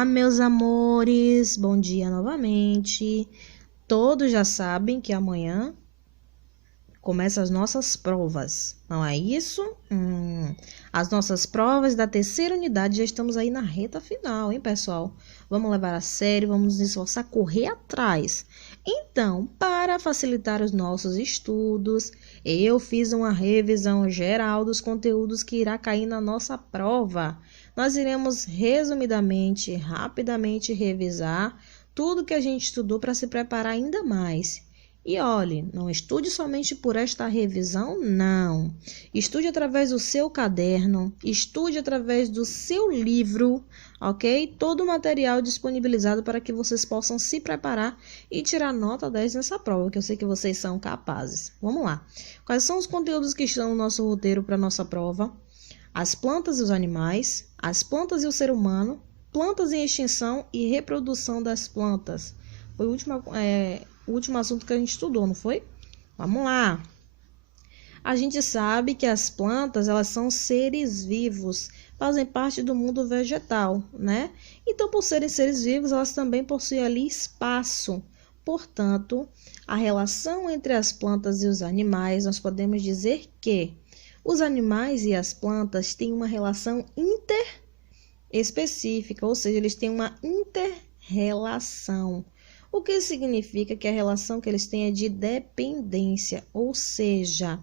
Olá, meus amores, bom dia novamente. Todos já sabem que amanhã começam as nossas provas, não é isso? As nossas provas da terceira unidade já estamos aí na reta final, hein, pessoal? Vamos levar a sério, vamos nos esforçar a correr atrás. Então, para facilitar os nossos estudos, eu fiz uma revisão geral dos conteúdos que irá cair na nossa prova. Nós iremos resumidamente, rapidamente revisar tudo que a gente estudou para se preparar ainda mais. E olhe, não estude somente por esta revisão, não. Estude através do seu caderno, estude através do seu livro, ok? Todo o material disponibilizado para que vocês possam se preparar e tirar nota 10 nessa prova, que eu sei que vocês são capazes. Vamos lá. Quais são os conteúdos que estão no nosso roteiro para a nossa prova? As plantas e os animais, as plantas e o ser humano, plantas em extinção e reprodução das plantas. Foi o último assunto que a gente estudou, não foi? Vamos lá. A gente sabe que as plantas, elas são seres vivos, fazem parte do mundo vegetal, né? Então, por serem seres vivos, elas também possuem ali espaço. Portanto, a relação entre as plantas e os animais, nós podemos dizer que os animais e as plantas têm uma relação interespecífica, ou seja, eles têm uma inter-relação. O que significa que a relação que eles têm é de dependência, ou seja,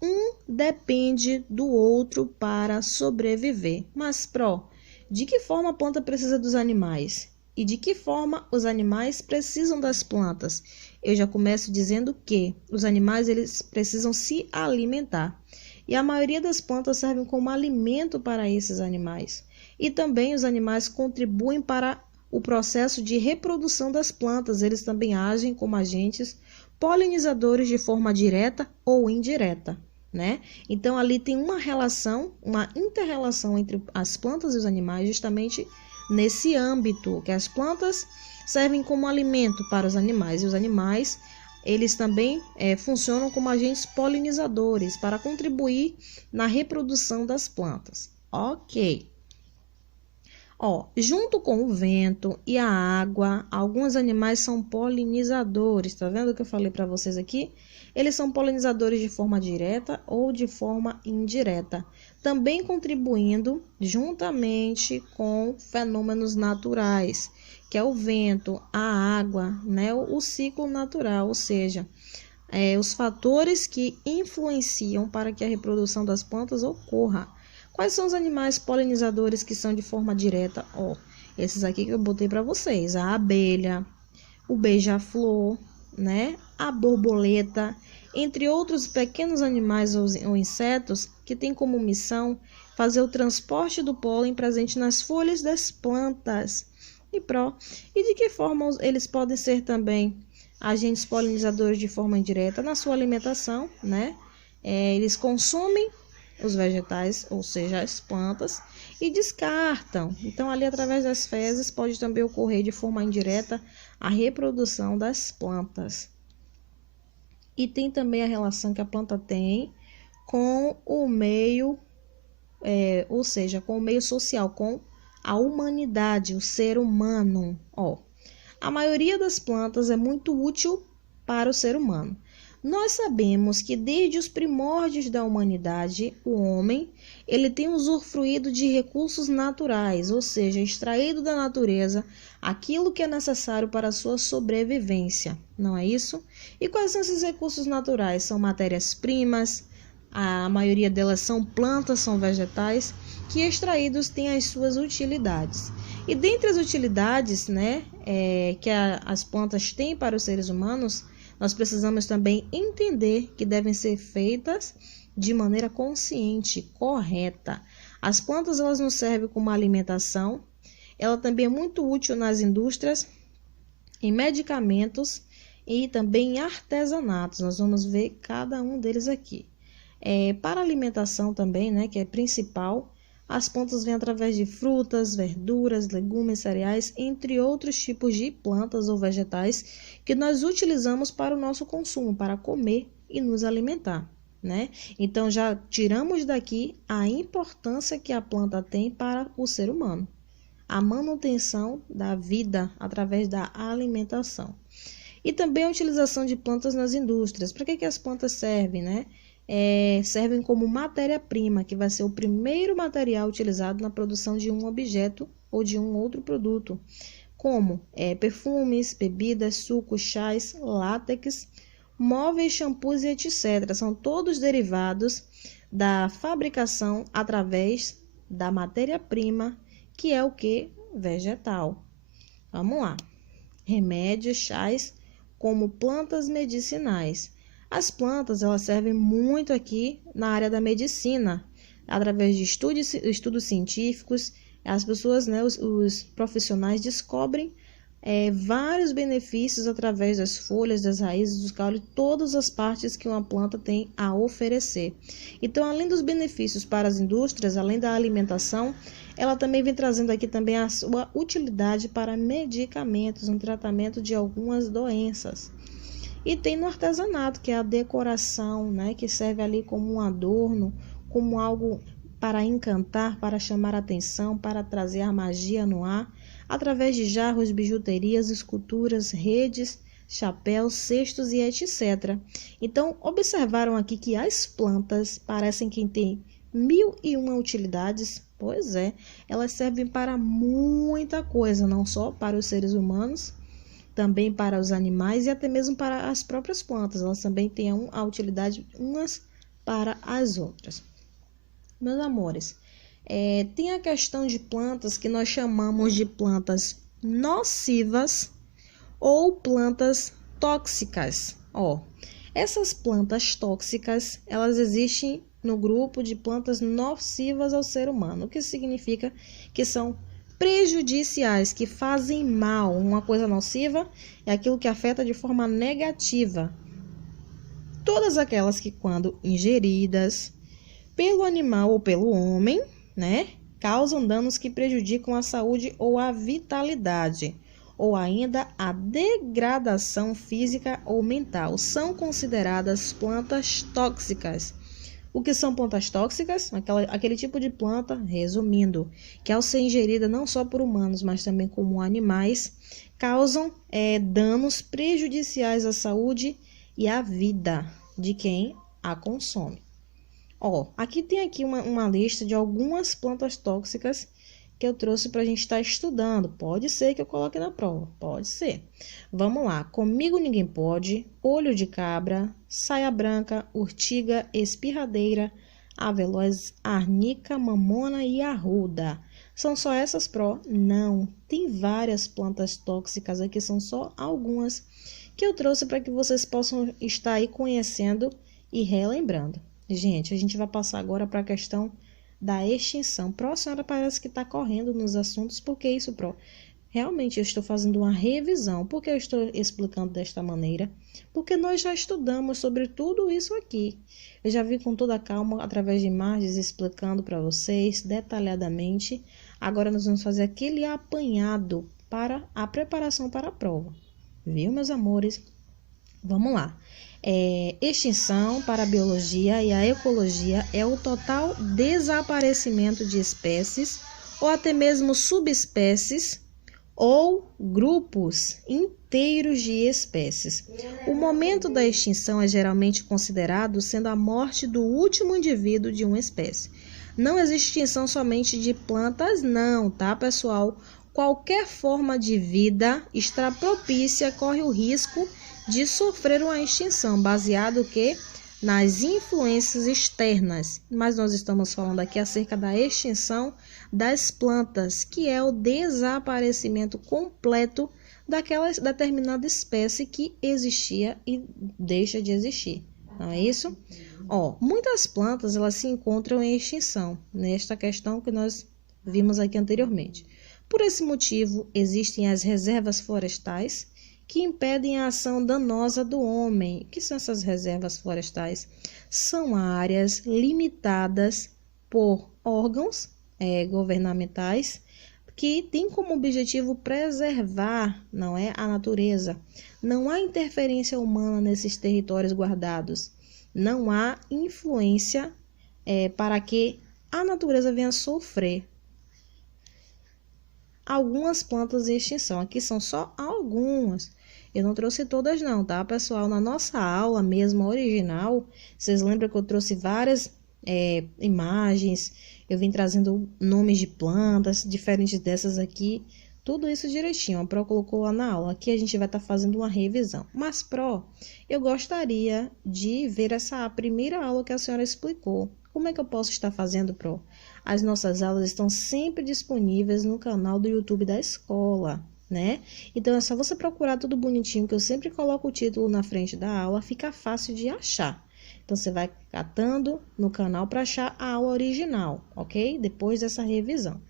um depende do outro para sobreviver. Mas, de que forma a planta precisa dos animais? E de que forma os animais precisam das plantas? Eu já começo dizendo que os animais eles precisam se alimentar. E a maioria das plantas servem como alimento para esses animais. E também os animais contribuem para o processo de reprodução das plantas. Eles também agem como agentes polinizadores de forma direta ou indireta, né? Então, ali tem uma relação, uma inter-relação entre as plantas e os animais, justamente nesse âmbito, que as plantas servem como alimento para os animais, e os animais, eles também funcionam como agentes polinizadores para contribuir na reprodução das plantas. Ok. Junto com o vento e a água, alguns animais são polinizadores. Tá vendo o que eu falei para vocês aqui? Eles são polinizadores de forma direta ou de forma indireta, também contribuindo juntamente com fenômenos naturais, que é o vento, a água, né? O ciclo natural, ou seja, os fatores que influenciam para que a reprodução das plantas ocorra. Quais são os animais polinizadores que são de forma direta? Esses aqui que eu botei para vocês: a abelha, o beija-flor, né? A borboleta, entre outros pequenos animais ou insetos que têm como missão fazer o transporte do pólen presente nas folhas das plantas. E de que forma eles podem ser também agentes polinizadores de forma indireta? Na sua alimentação, né? Eles consomem os vegetais, ou seja, as plantas, e descartam. Então, ali através das fezes pode também ocorrer de forma indireta a reprodução das plantas. E tem também a relação que a planta tem com o meio, ou seja, com o meio social, com a humanidade, o ser humano. A maioria das plantas é muito útil para o ser humano. Nós sabemos que desde os primórdios da humanidade, o homem ele tem usufruído de recursos naturais, ou seja, extraído da natureza aquilo que é necessário para a sua sobrevivência, não é isso? E quais são esses recursos naturais? São matérias-primas, a maioria delas são plantas, são vegetais, que extraídos têm as suas utilidades. E dentre as utilidades, né, que as plantas têm para os seres humanos, nós precisamos também entender que devem ser feitas de maneira consciente, correta. As plantas elas nos servem como alimentação, ela também é muito útil nas indústrias, em medicamentos e também em artesanatos. Nós vamos ver cada um deles aqui. Para alimentação também, né, que é principal, as plantas vêm através de frutas, verduras, legumes, cereais, entre outros tipos de plantas ou vegetais que nós utilizamos para o nosso consumo, para comer e nos alimentar, né? Então, já tiramos daqui a importância que a planta tem para o ser humano. a manutenção da vida através da alimentação. E também a utilização de plantas nas indústrias. Para que as plantas servem, né? Servem como matéria-prima, que vai ser o primeiro material utilizado na produção de um objeto ou de um outro produto, como perfumes, bebidas, sucos, chás, látex, móveis, shampoos e etc. São todos derivados da fabricação através da matéria-prima, que é o que? Vegetal. Vamos lá. Remédios, chás, como plantas medicinais. As plantas, elas servem muito aqui na área da medicina, através de estudos científicos. As pessoas, né, os profissionais descobrem vários benefícios através das folhas, das raízes, dos caules, todas as partes que uma planta tem a oferecer. Então, além dos benefícios para as indústrias, além da alimentação, ela também vem trazendo aqui também a sua utilidade para medicamentos, no tratamento de algumas doenças. E tem no artesanato, que é a decoração, né, que serve ali como um adorno, como algo para encantar, para chamar a atenção, para trazer a magia no ar, através de jarros, bijuterias, esculturas, redes, chapéus, cestos e etc. Então, observaram aqui que as plantas parecem que têm 1001 utilidades. Pois é, elas servem para muita coisa, não só para os seres humanos, também para os animais e até mesmo para as próprias plantas. Elas também têm a utilidade umas para as outras. Meus amores, tem a questão de plantas que nós chamamos de plantas nocivas ou plantas tóxicas. Essas plantas tóxicas, elas existem no grupo de plantas nocivas ao ser humano, o que significa que são prejudiciais, que fazem mal. Uma coisa nociva é aquilo que afeta de forma negativa. Todas aquelas que, quando ingeridas pelo animal ou pelo homem, né, causam danos que prejudicam a saúde ou a vitalidade, ou ainda a degradação física ou mental, são consideradas plantas tóxicas. O que são plantas tóxicas? Aquele tipo de planta, resumindo, que ao ser ingerida não só por humanos, mas também como animais, causam danos prejudiciais à saúde e à vida de quem a consome. Aqui tem uma lista de algumas plantas tóxicas que eu trouxe para a gente estar estudando. Pode ser que eu coloque na prova, pode ser. Vamos lá. Comigo ninguém pode, olho de cabra, saia branca, urtiga, espirradeira, avelós, arnica, mamona e arruda. São só essas pró? Não. Tem várias plantas tóxicas aqui, são só algumas que eu trouxe para que vocês possam estar aí conhecendo e relembrando. Gente, a gente vai passar agora para a questão da extinção. A senhora parece que está correndo nos assuntos, porque isso, realmente eu estou fazendo uma revisão. Por que eu estou explicando desta maneira? Porque nós já estudamos sobre tudo isso aqui. Eu já vi com toda a calma, através de imagens, explicando para vocês detalhadamente. Agora nós vamos fazer aquele apanhado para a preparação para a prova. Viu, meus amores? Vamos lá. Extinção para a biologia e a ecologia é o total desaparecimento de espécies ou até mesmo subespécies ou grupos inteiros de espécies. O momento da extinção é geralmente considerado sendo a morte do último indivíduo de uma espécie. Não existe extinção somente de plantas, não, tá, pessoal? Qualquer forma de vida extrapropícia corre o risco de sofrer uma extinção, baseado que nas influências externas. Mas nós estamos falando aqui acerca da extinção das plantas, que é o desaparecimento completo daquela determinada espécie que existia e deixa de existir. Não é isso? Muitas plantas elas se encontram em extinção, nesta questão que nós vimos aqui anteriormente. Por esse motivo, existem as reservas florestais, que impedem a ação danosa do homem. O que são essas reservas florestais? São áreas limitadas por órgãos governamentais que têm como objetivo preservar, não é, a natureza. Não há interferência humana nesses territórios guardados. Não há influência para que a natureza venha sofrer. algumas plantas em extinção. Aqui são só algumas. Eu não trouxe todas não, tá, pessoal? Na nossa aula mesmo, original, vocês lembram que eu trouxe várias imagens, eu vim trazendo nomes de plantas, diferentes dessas aqui, tudo isso direitinho, a Pro colocou lá na aula. Aqui a gente vai estar fazendo uma revisão. Mas, Pro, eu gostaria de ver essa primeira aula que a senhora explicou. Como é que eu posso estar fazendo, Pro? As nossas aulas estão sempre disponíveis no canal do YouTube da escola, né? Então, é só você procurar tudo bonitinho, que eu sempre coloco o título na frente da aula, fica fácil de achar. Então, você vai catando no canal para achar a aula original, ok? Depois dessa revisão.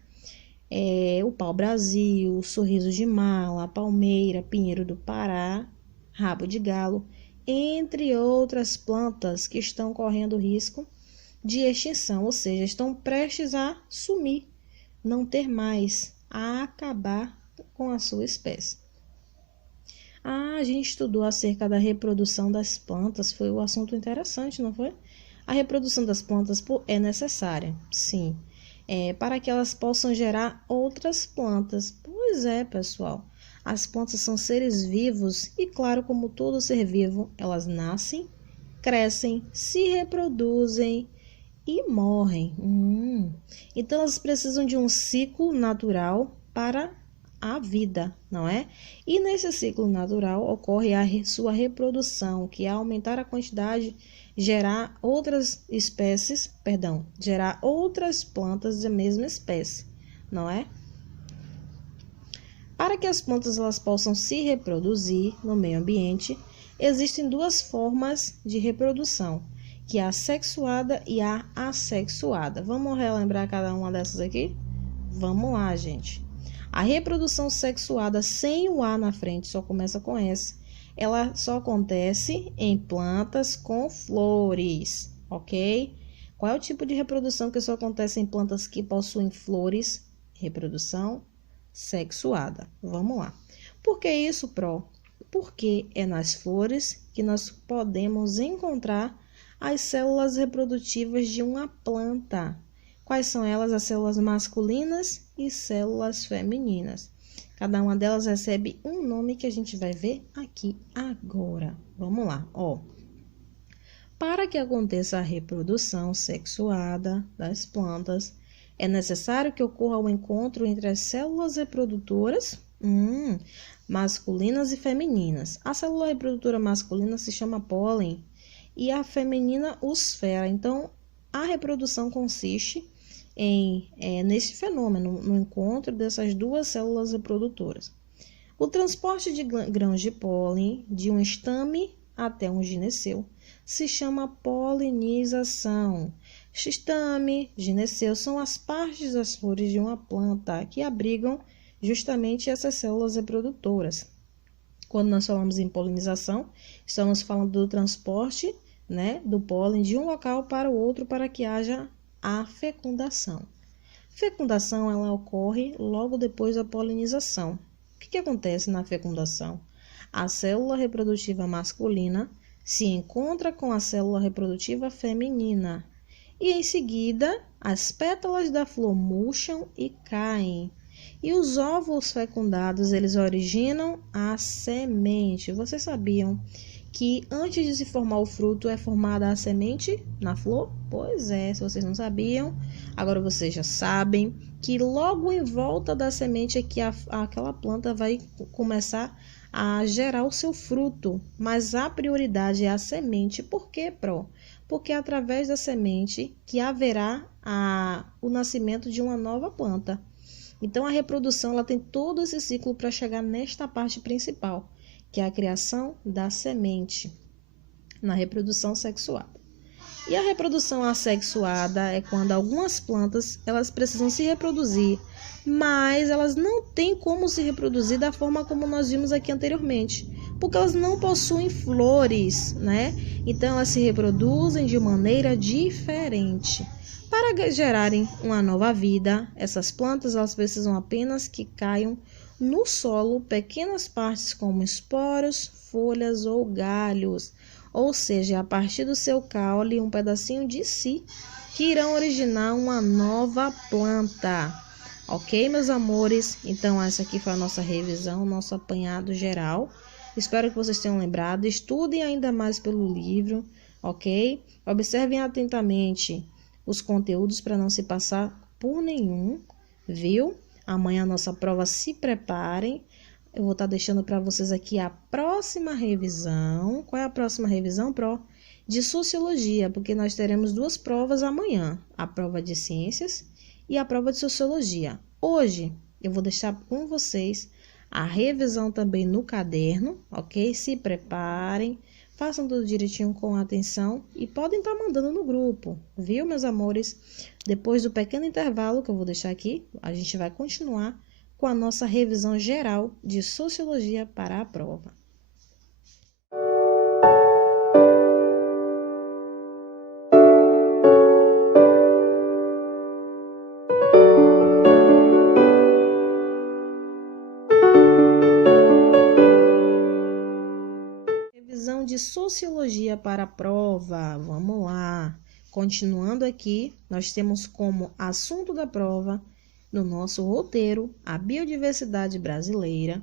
O pau-brasil, sorriso de mala, palmeira, pinheiro do Pará, rabo de galo, entre outras plantas que estão correndo risco de extinção, ou seja, estão prestes a sumir, não ter mais, a acabar com a sua espécie. A gente estudou acerca da reprodução das plantas, foi um assunto interessante, não foi? A reprodução das plantas é necessária, sim, para que elas possam gerar outras plantas. Pois é, pessoal, as plantas são seres vivos e, claro, como todo ser vivo, elas nascem, crescem, se reproduzem e morrem. Então, elas precisam de um ciclo natural para a vida, não é? E nesse ciclo natural ocorre a sua reprodução, que é aumentar a quantidade, gerar outras espécies, gerar outras plantas da mesma espécie, não é? Para que as plantas elas possam se reproduzir no meio ambiente, existem duas formas de reprodução, que é a sexuada e a assexuada. Vamos relembrar cada uma dessas aqui? Vamos lá, gente. A reprodução sexuada sem o A na frente, só começa com S, ela só acontece em plantas com flores, ok? Qual é o tipo de reprodução que só acontece em plantas que possuem flores? Reprodução sexuada. Vamos lá. Por que isso, Pro? Porque é nas flores que nós podemos encontrar as células reprodutivas de uma planta. Quais são elas? As células masculinas e células femininas. Cada uma delas recebe um nome que a gente vai ver aqui agora. Vamos lá, ó. Para que aconteça a reprodução sexuada das plantas, é necessário que ocorra o encontro entre as células reprodutoras masculinas e femininas. A célula reprodutora masculina se chama pólen e a feminina esfera. Então, a reprodução consiste nesse fenômeno, no encontro dessas duas células reprodutoras. O transporte de grãos de pólen de um estame até um gineceu se chama polinização. Estame, gineceu são as partes das flores de uma planta que abrigam justamente essas células reprodutoras. Quando nós falamos em polinização, estamos falando do transporte, né, do pólen de um local para o outro para que haja a fecundação. Fecundação ela ocorre logo depois da polinização. O que acontece na fecundação? A célula reprodutiva masculina se encontra com a célula reprodutiva feminina e em seguida as pétalas da flor murcham e caem. E os óvulos fecundados, eles originam a semente. Vocês sabiam que antes de se formar o fruto é formada a semente na flor? Pois é, se vocês não sabiam, agora vocês já sabem que logo em volta da semente é que aquela planta vai começar a gerar o seu fruto, mas a prioridade é a semente. Por quê, Pro? Porque é através da semente que haverá o nascimento de uma nova planta. Então, a reprodução ela tem todo esse ciclo para chegar nesta parte principal, que é a criação da semente na reprodução sexuada. E a reprodução assexuada é quando algumas plantas elas precisam se reproduzir, mas elas não têm como se reproduzir da forma como nós vimos aqui anteriormente, porque elas não possuem flores, né? Então, elas se reproduzem de maneira diferente. Para gerarem uma nova vida, essas plantas elas precisam apenas que caiam no solo pequenas partes como esporos, folhas ou galhos, ou seja, a partir do seu caule, um pedacinho de si, que irão originar uma nova planta. Ok, meus amores? Então, essa aqui foi a nossa revisão, nosso apanhado geral. Espero que vocês tenham lembrado. Estudem ainda mais pelo livro, ok? Observem atentamente os conteúdos para não se passar por nenhum, viu? Amanhã a nossa prova, se preparem. Eu vou estar deixando para vocês aqui a próxima revisão. Qual é a próxima revisão, Pro? De Sociologia, porque nós teremos 2 provas amanhã. A prova de Ciências e a prova de Sociologia. Hoje, eu vou deixar com vocês a revisão também no caderno, ok? Se preparem, façam tudo direitinho com atenção e podem estar mandando no grupo, viu, meus amores? Depois do pequeno intervalo que eu vou deixar aqui, a gente vai continuar com a nossa revisão geral de Sociologia para a prova. Revisão de Sociologia para a prova. Vamos lá. Continuando aqui, nós temos como assunto da prova, no nosso roteiro, a biodiversidade brasileira,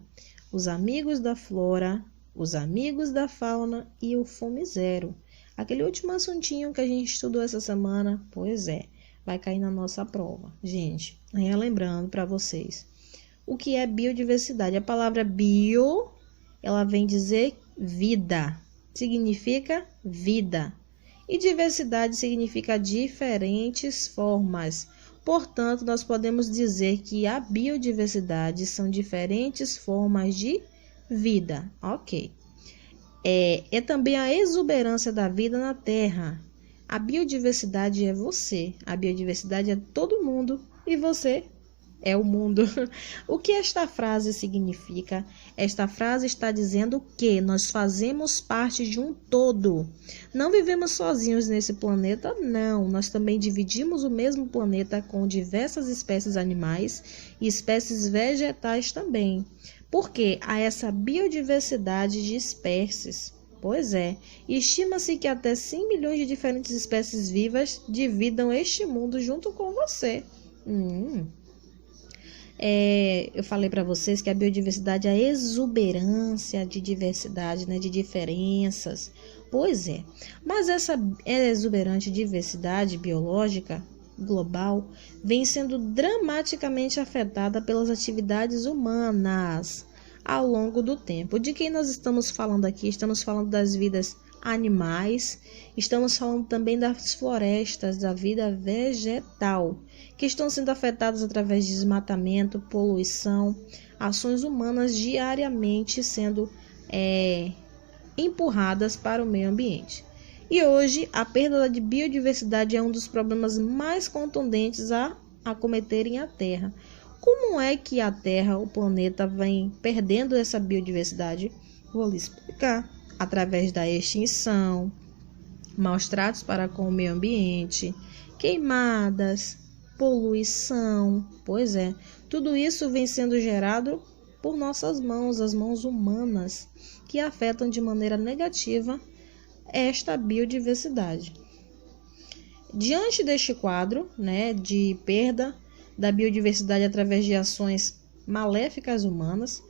os amigos da flora, os amigos da fauna e o Fome Zero. Aquele último assuntinho que a gente estudou essa semana, pois é, vai cair na nossa prova. Gente, lembrando para vocês, o que é biodiversidade? A palavra bio, ela vem dizer vida, significa vida. E diversidade significa diferentes formas. Portanto, nós podemos dizer que a biodiversidade são diferentes formas de vida, ok? É também a exuberância da vida na Terra. A biodiversidade é você, a biodiversidade é todo mundo e você é o mundo. O que esta frase significa? Esta frase está dizendo que nós fazemos parte de um todo. Não vivemos sozinhos nesse planeta, não. Nós também dividimos o mesmo planeta com diversas espécies animais e espécies vegetais também. Porque há essa biodiversidade de espécies. Pois é, estima-se que até 100 milhões de diferentes espécies vivas dividam este mundo junto com você. Eu falei para vocês que a biodiversidade é a exuberância de diversidade, né, de diferenças. Pois é, mas essa exuberante diversidade biológica global vem sendo dramaticamente afetada pelas atividades humanas ao longo do tempo. De quem nós estamos falando aqui? Estamos falando das vidas animais, estamos falando também das florestas, da vida vegetal, que estão sendo afetadas através de desmatamento, poluição, ações humanas diariamente sendo empurradas para o meio ambiente. E hoje, a perda de biodiversidade é um dos problemas mais contundentes a acometerem a Terra. Como é que a Terra, o planeta, vem perdendo essa biodiversidade? Vou lhe explicar. Através da extinção, maus tratos para com o meio ambiente, queimadas, poluição, pois é, tudo isso vem sendo gerado por nossas mãos, as mãos humanas, que afetam de maneira negativa esta biodiversidade. Diante deste quadro, de perda da biodiversidade através de ações maléficas humanas,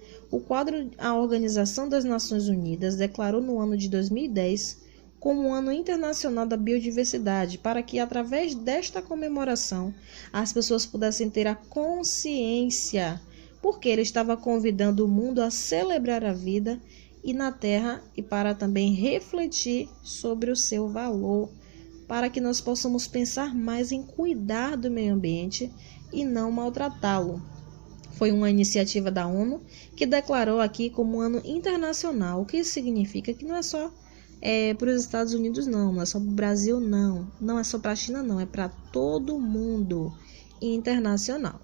a Organização das Nações Unidas declarou no ano de 2010 como o Ano Internacional da Biodiversidade, para que, através desta comemoração, as pessoas pudessem ter a consciência, porque ele estava convidando o mundo a celebrar a vida e na Terra e para também refletir sobre o seu valor, para que nós possamos pensar mais em cuidar do meio ambiente e não maltratá-lo. Foi uma iniciativa da ONU que declarou aqui como um ano internacional, o que significa que não é só para os Estados Unidos, não é só para o Brasil, não é só para a China, não, é para todo mundo internacional.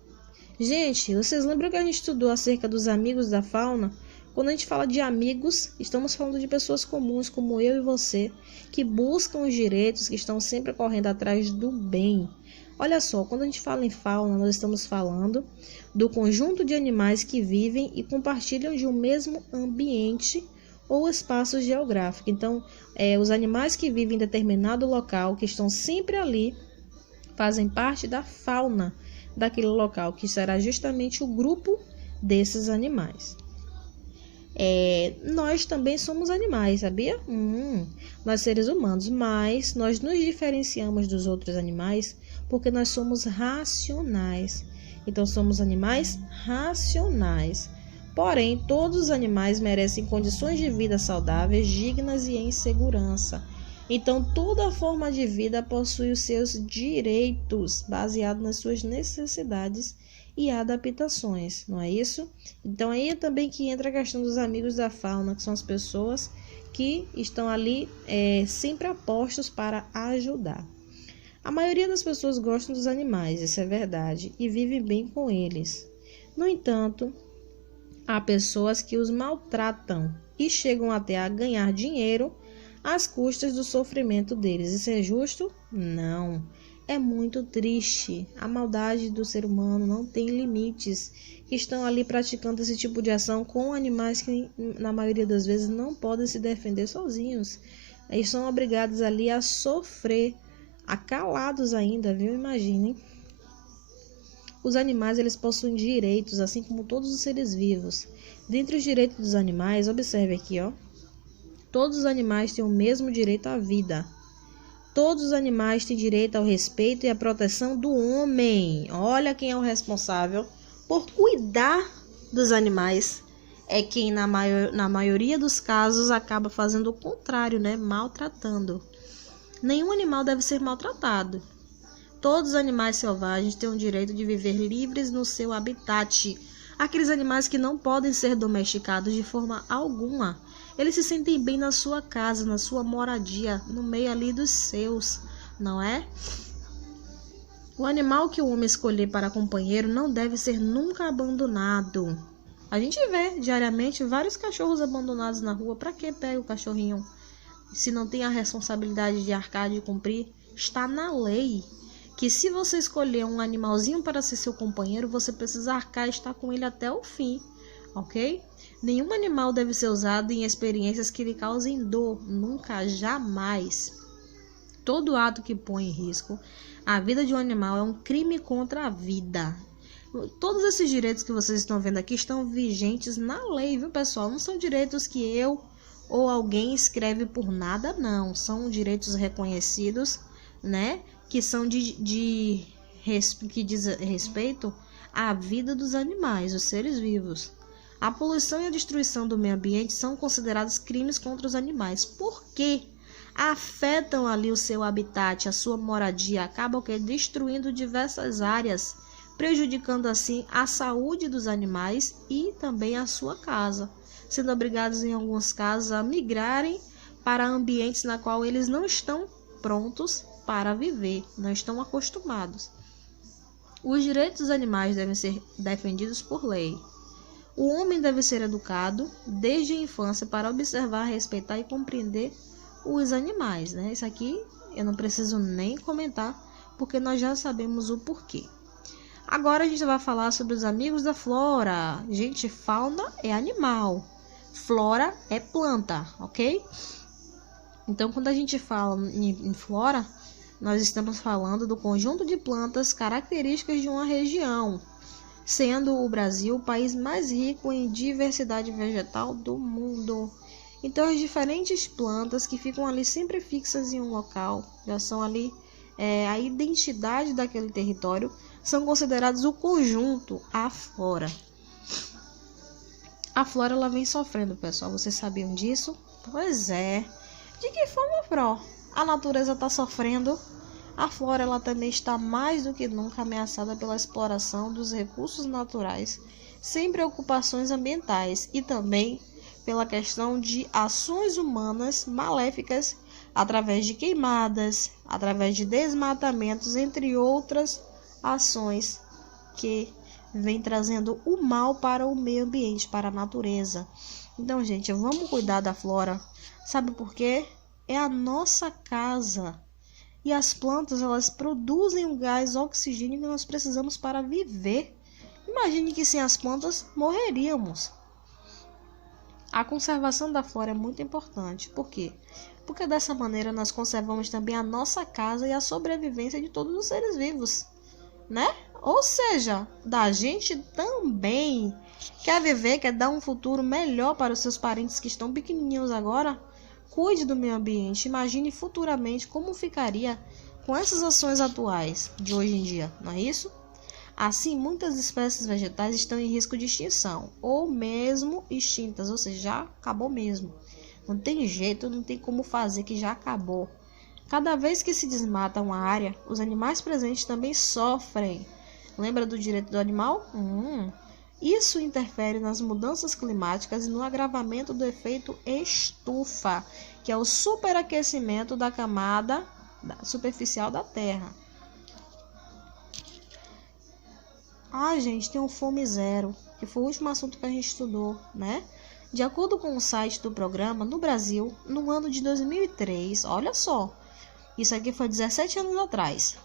Gente, vocês lembram que a gente estudou acerca dos amigos da fauna? Quando a gente fala de amigos, estamos falando de pessoas comuns como eu e você, que buscam os direitos, que estão sempre correndo atrás do bem. Olha só, quando a gente fala em fauna, nós estamos falando do conjunto de animais que vivem e compartilham de um mesmo ambiente ou espaço geográfico. Então, os animais que vivem em determinado local, que estão sempre ali, fazem parte da fauna daquele local, que será justamente o grupo desses animais. Nós também somos animais, sabia? Nós seres humanos, mas nós nos diferenciamos dos outros animais porque nós somos racionais. Então, somos animais racionais. Porém, todos os animais merecem condições de vida saudáveis, dignas e em segurança. Então, toda forma de vida possui os seus direitos, baseados nas suas necessidades e adaptações, não é isso? Então, aí é também que entra a questão dos amigos da fauna, que são as pessoas que estão ali sempre apostos para ajudar. A maioria das pessoas gostam dos animais, isso é verdade, e vivem bem com eles. No entanto, há pessoas que os maltratam e chegam até a ganhar dinheiro às custas do sofrimento deles. Isso é justo? Não. É muito triste. A maldade do ser humano não tem limites. Estão ali praticando esse tipo de ação com animais que, na maioria das vezes, não podem se defender sozinhos. Eles são obrigados ali a sofrer, acalados ainda, viu? Imaginem. Os animais, eles possuem direitos, assim como todos os seres vivos. Dentre os direitos dos animais, observe aqui, ó. Todos os animais têm o mesmo direito à vida. Todos os animais têm direito ao respeito e à proteção do homem. Olha quem é o responsável por cuidar dos animais. É quem, na maioria dos casos, acaba fazendo o contrário, né? Maltratando. Nenhum animal deve ser maltratado. Todos os animais selvagens têm o direito de viver livres no seu habitat. Aqueles animais que não podem ser domesticados de forma alguma. Eles se sentem bem na sua casa, na sua moradia, no meio ali dos seus, não é? O animal que o homem escolher para companheiro não deve ser nunca abandonado. A gente vê diariamente vários cachorros abandonados na rua. Para que pega o cachorrinho? Se não tem a responsabilidade de arcar, de cumprir, está na lei que se você escolher um animalzinho para ser seu companheiro, você precisa arcar e estar com ele até o fim, ok? Nenhum animal deve ser usado em experiências que lhe causem dor, nunca, jamais. Todo ato que põe em risco a vida de um animal é um crime contra a vida. Todos esses direitos que vocês estão vendo aqui estão vigentes na lei, viu, pessoal? Não são direitos que eu ou alguém escreve por nada, não. São direitos reconhecidos, né? Que são que diz respeito à vida dos animais, os seres vivos. A poluição e a destruição do meio ambiente são considerados crimes contra os animais. Por quê? Afetam ali o seu habitat, a sua moradia, acabam destruindo diversas áreas, prejudicando assim a saúde dos animais e também a sua casa, sendo obrigados em alguns casos a migrarem para ambientes na qual eles não estão prontos para viver, não estão acostumados. Os direitos dos animais devem ser defendidos por lei. O homem deve ser educado desde a infância para observar, respeitar e compreender os animais, né? Isso aqui eu não preciso nem comentar, porque nós já sabemos o porquê. Agora a gente vai falar sobre os amigos da flora. Gente, fauna é animal, flora é planta, ok? Então, quando a gente fala em flora, nós estamos falando do conjunto de plantas características de uma região, sendo o Brasil o país mais rico em diversidade vegetal do mundo. Então, as diferentes plantas que ficam ali sempre fixas em um local, já são ali a identidade daquele território, são considerados o conjunto, a flora. A flora ela vem sofrendo, pessoal. Vocês sabiam disso? Pois é. De que forma, Pro? A natureza está sofrendo. A flora ela também está mais do que nunca ameaçada pela exploração dos recursos naturais, sem preocupações ambientais, e também pela questão de ações humanas maléficas através de queimadas, através de desmatamentos, entre outras ações que vem trazendo o mal para o meio ambiente, para a natureza. Então, gente, vamos cuidar da flora. Sabe por quê? É a nossa casa. E as plantas, elas produzem o gás oxigênio que nós precisamos para viver. Imagine que sem as plantas morreríamos. A conservação da flora é muito importante. Por quê? Porque dessa maneira nós conservamos também a nossa casa e a sobrevivência de todos os seres vivos, né? Ou seja, da gente também. Quer viver, quer dar um futuro melhor para os seus parentes que estão pequenininhos agora? Cuide do meio ambiente. Imagine futuramente como ficaria com essas ações atuais de hoje em dia, não é isso? Assim, muitas espécies vegetais estão em risco de extinção, ou mesmo extintas, ou seja, já acabou mesmo. Não tem jeito, não tem como fazer que já acabou. Cada vez que se desmata uma área, os animais presentes também sofrem. Lembra do direito do animal? Isso interfere nas mudanças climáticas e no agravamento do efeito estufa, que é o superaquecimento da camada superficial da Terra. Gente, tem o Fome Zero, que foi o último assunto que a gente estudou, né? De acordo com o site do programa, no Brasil, no ano de 2003, olha só, isso aqui foi 17 anos atrás.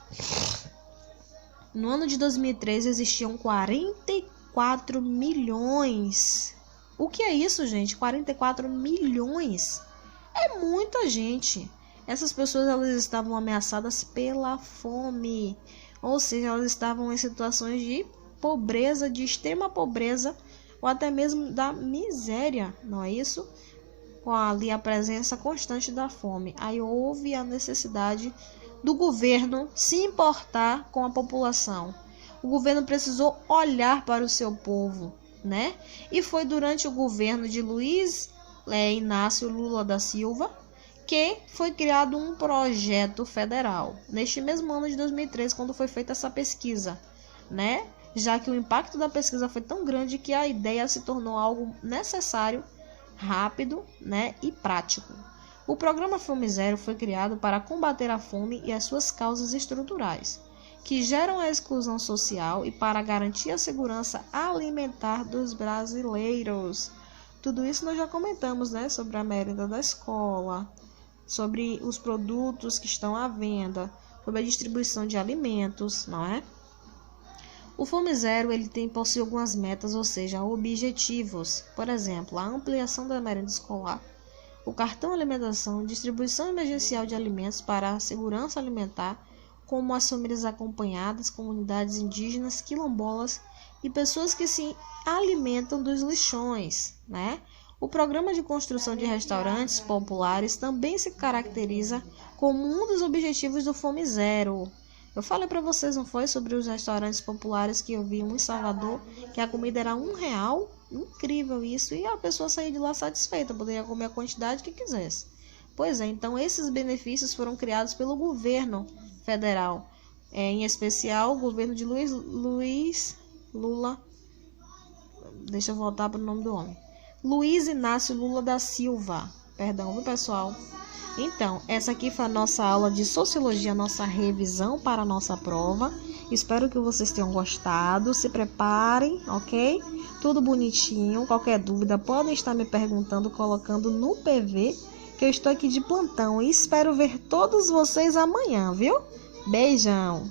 No ano de 2003 existiam 44 milhões. O que é isso, gente? 44 milhões. É muita gente. Essas pessoas elas estavam ameaçadas pela fome. Ou seja, elas estavam em situações de pobreza, de extrema pobreza, ou até mesmo da miséria, não é isso? Com ali a presença constante da fome. Aí houve a necessidade do governo se importar com a população. O governo precisou olhar para o seu povo, né? E foi durante o governo de Luiz Inácio Lula da Silva que foi criado um projeto federal, neste mesmo ano de 2013, quando foi feita essa pesquisa, né? Já que o impacto da pesquisa foi tão grande que a ideia se tornou algo necessário, rápido, né, e prático. O programa Fome Zero foi criado para combater a fome e as suas causas estruturais, que geram a exclusão social e para garantir a segurança alimentar dos brasileiros. Tudo isso nós já comentamos, né, sobre a merenda da escola, sobre os produtos que estão à venda, sobre a distribuição de alimentos, não é? O Fome Zero possui algumas metas, ou seja, objetivos. Por exemplo, a ampliação da merenda escolar, o cartão alimentação, distribuição emergencial de alimentos para a segurança alimentar, como as famílias acompanhadas, comunidades indígenas, quilombolas e pessoas que se alimentam dos lixões, né? O programa de construção de restaurantes populares também se caracteriza como um dos objetivos do Fome Zero. Eu falei para vocês, não foi, sobre os restaurantes populares que eu vi um em Salvador, que a comida era R$1, incrível isso, e a pessoa saía de lá satisfeita, poderia comer a quantidade que quisesse. Pois é, então esses benefícios foram criados pelo governo federal, em especial o governo de Luiz Lula, deixa eu voltar para o nome do homem, Luiz Inácio Lula da Silva, perdão, viu, pessoal? Então, essa aqui foi a nossa aula de Sociologia, nossa revisão para a nossa prova. Espero que vocês tenham gostado. Se preparem, ok? Tudo bonitinho. Qualquer dúvida, podem estar me perguntando, colocando no PV, que eu estou aqui de plantão. E espero ver todos vocês amanhã, viu? Beijão!